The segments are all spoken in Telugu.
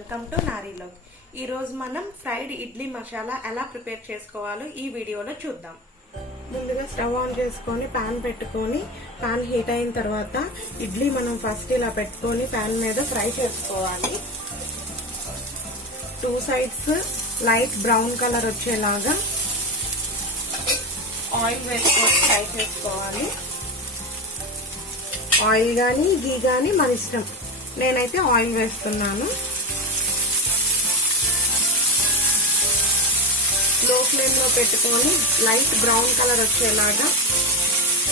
Welcome to నారీలోక్. ఈ రోజు మనం ఫ్రైడ్ ఇడ్లీ మసాలా ఎలా ప్రిపేర్ చేసుకోవాలో ఈ వీడియోలో చూద్దాం. ముందుగా స్టవ్ ఆన్ చేసుకొని పాన్ పెట్టుకొని పాన్ హీట్ అయిన తర్వాత ఇడ్లీ మనం ఫస్ట్ ఇలా పెట్టుకొని పాన్ మీద ఫ్రై చేసుకోవాలి. 2 సైడ్స్ లైట్ బ్రౌన్ కలర్ వచ్చేలాగా ఆయిల్ వేసుకొని ఫ్రై చేసుకోవాలి. ఆయిల్ కానీ గీ కానీ మన ఇష్టం. నేనైతే ఆయిల్ వేస్తున్నాను. లో ఫ్లేమ్ లో పెట్టుకొని లైట్ బ్రౌన్ కలర్ వచ్చేలాగా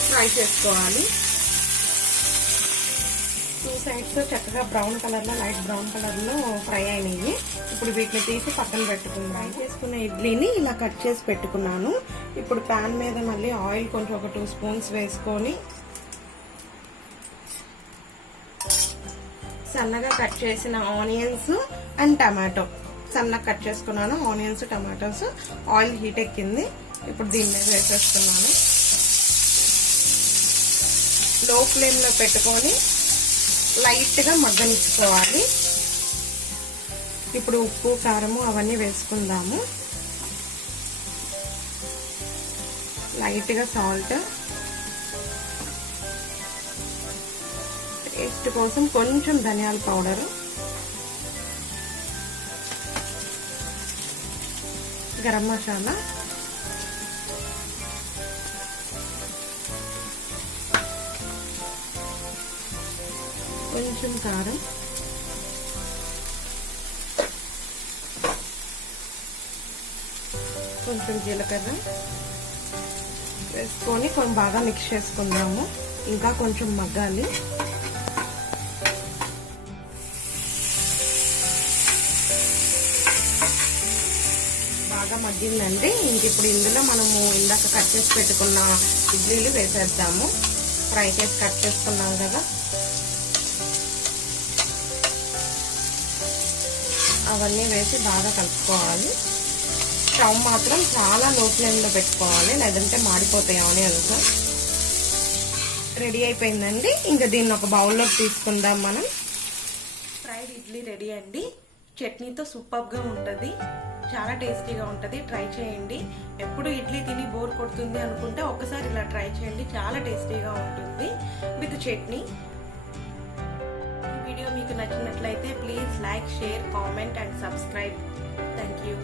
ఫ్రై చేసుకోవాలి. 2 సైడ్స్ చక్కగా బ్రౌన్ కలర్ లో లైట్ బ్రౌన్ కలర్ లో ఫ్రై అయినాయి. ఇప్పుడు వీటిని తీసి పక్కన పెట్టుకున్నాను. ఫ్రై చేసుకున్న ఇడ్లీని ఇలా కట్ చేసి పెట్టుకున్నాను. ఇప్పుడు పాన్ మీద మళ్ళీ ఆయిల్ కొంచెం ఒక 2 స్పూన్స్ వేసుకొని సన్నగా కట్ చేసిన ఆనియన్స్ అండ్ టమాటో సన్నగా కట్ చేసుకున్నాను. ఆనియన్స్ టమాటోస్ ఆయిల్ హీట్ ఎక్కింది. ఇప్పుడు దీని మీద వేసేస్తున్నాను. లో ఫ్లేమ్ లో పెట్టుకొని లైట్ గా మగ్గనిచ్చుకోవాలి. ఇప్పుడు ఉప్పు కారము అవన్నీ వేసుకుందాము. లైట్ గా సాల్ట్, టేస్ట్ కోసం కొంచెం ధనియాల పౌడర్, గరం మసాలా, కొంచెం కారం, కొంచెం జీలకర్ర వేసుకొని కొంచెం బాగా మిక్స్ చేసుకుందాము. ఇంకా కొంచెం మగ్గాలి. బాగా మగ్గిందండి. ఇంక ఇప్పుడు ఇందులో మనము ఇందాక కట్ చేసి పెట్టుకున్న ఇడ్లీలు వేసేద్దాము. ఫ్రై చేసి కట్ చేసుకున్నాం కదా, అవన్నీ వేసి బాగా కలుపుకోవాలి. స్టవ్ మాత్రం చాలా లో ఫ్లేమ్ లో పెట్టుకోవాలి, లేదంటే మాడిపోతాయి ఆనియన్స్. రెడీ అయిపోయిందండి. ఇంకా దీన్ని ఒక బౌల్లోకి తీసుకుందాం మనం. ఫ్రైడ్ ఇడ్లీ రెడీ అండి. చట్నీతో సూపర్ గా ఉంటుంది, చాలా టేస్టీగా ఉంటుంది. ట్రై చేయండి. ఎప్పుడు ఇడ్లీ తిని బోర్ కొడుతుంది అనుకుంటే ఒకసారి ఇలా ట్రై చేయండి, చాలా టేస్టీగా ఉంటుంది విత్ చట్నీ. ఈ వీడియో మీకు నచ్చినట్లయితే please like, share, comment and subscribe. Thank you.